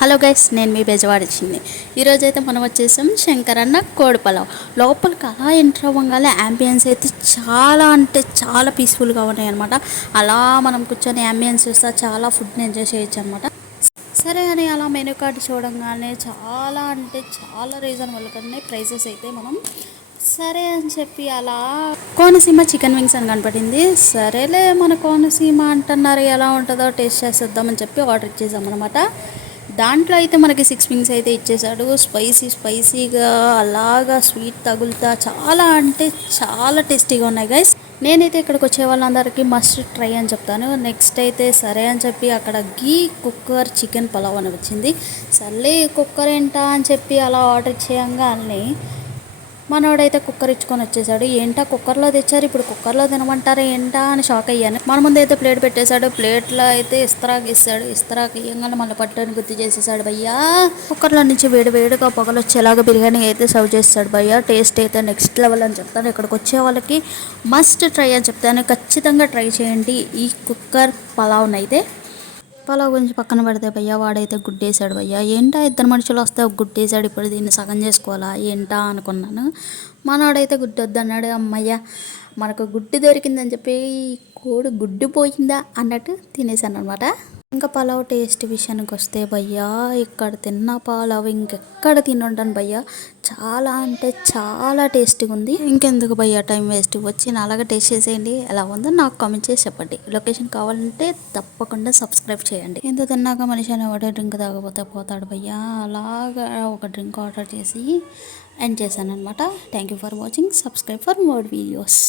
Hello guys, నేను మీ బెజవాడ చిన్ని. ఈరోజు అయితే మనం వచ్చేసాం శంకరన్న కోడి పలావ్. లోపలికి అలా ఎంటర్ అవ్వగానే యాంబియన్స్ అయితే చాలా అంటే చాలా పీస్ఫుల్గా ఉన్నాయి అనమాట. అలా మనం కూర్చొని యాంబియన్స్ చూస్తా చాలా ఫుడ్ని ఎంజాయ్ చేయొచ్చు అనమాట. సరే అని అలా మెనూ కార్డు చూడంగానే చాలా అంటే చాలా రీజనబుల్ ఉన్నాయి ప్రైసెస్ అయితే. మనం సరే అని చెప్పి అలా కోనసీమ చికెన్ వింగ్స్ అని కనపడింది. సరేలే, మన కోనసీమ అంటున్నారు, ఎలా ఉంటుందో టేస్ట్ చేసేద్దామని చెప్పి ఆర్డర్ ఇచ్చేసాం అనమాట. దాంట్లో అయితే మనకి 6 వింగ్స్ అయితే ఇచ్చేసాడు. స్పైసీగా అలాగా స్వీట్ తగులుతా చాలా అంటే చాలా టేస్టీగా ఉన్నాయి గైస్. నేనైతే ఇక్కడికి వచ్చే వాళ్ళందరికీ మస్ట్ ట్రై అని చెప్తాను. నెక్స్ట్ అయితే సరే అని చెప్పి అక్కడ గీ కుక్కర్ చికెన్ పలావ్ అని వచ్చింది. సర్లే కుక్కర్ ఏంటా అని చెప్పి అలా ఆర్డర్ చేయంగానే మనోడైతే కుక్కర్ ఇచ్చుకొని వచ్చేసాడు. ఏంటా కుక్కర్లో తెచ్చారు, ఇప్పుడు కుక్కర్లో తినమంటారా ఏంటా అని షాక్ అయ్యాను. మన ముందు అయితే ప్లేట్ పెట్టేశాడు. ప్లేట్లో అయితే ఇస్తరాకు ఇస్తాడు. ఇస్తరాకు ఇయ్యంగానే మళ్ళీ పట్టుని గుర్తు చేసేసాడు భయ్యా. కుక్కర్లో నుంచి వేడిగా పొగలు వచ్చేలాగా బిర్యానీ అయితే సర్వ్ చేస్తాడు భయ్యా. టేస్ట్ అయితే నెక్స్ట్ లెవెల్ అని చెప్తాను. ఇక్కడికి వచ్చే వాళ్ళకి మస్ట్ ట్రై అని చెప్తాను. ఖచ్చితంగా ట్రై చేయండి ఈ కుక్కర్ పలావ్నైతే. పలావ్ గురించి పక్కన పెడితే భయ్యా, వాడైతే గుడ్డేసాడు భయ్యా. ఏంటా ఇద్దరు మనుషులు వస్తే ఒక గుడ్డేసాడు, ఇప్పుడు దీన్ని సగం చేసుకోవాలా ఏంటా అనుకున్నాను. మనవాడైతే గుడ్డు వద్దన్నాడు. అమ్మయ్య, మనకు గుడ్డు దొరికిందని చెప్పి కోడి గుడ్డు పోయిందా అన్నట్టు తినేసాను అనమాట. ఇంకా పలావ్ టేస్ట్ విషయానికి వస్తే భయ్యా, ఇక్కడ తిన్న పలావ్ ఇంకెక్కడ తినుంటాను భయ్యా. చాలా అంటే చాలా టేస్టీగా ఉంది. ఇంకెందుకు భయ్యా టైం వేస్ట్, వచ్చి అలాగే టేస్ట్ చేసేయండి. ఎలా ఉందో నాకు కామెంట్ చేసి చెప్పండి. లొకేషన్ కావాలంటే తప్పకుండా సబ్స్క్రైబ్ చేయండి. ఎంత తిన్నాక మనిషి అనేవాడే డ్రింక్ తాగపోతే పోతాడు భయ్యా. అలాగా ఒక డ్రింక్ ఆర్డర్ చేసి ఎండ్ చేశాను అనమాట. Thank you for watching. Subscribe for more videos.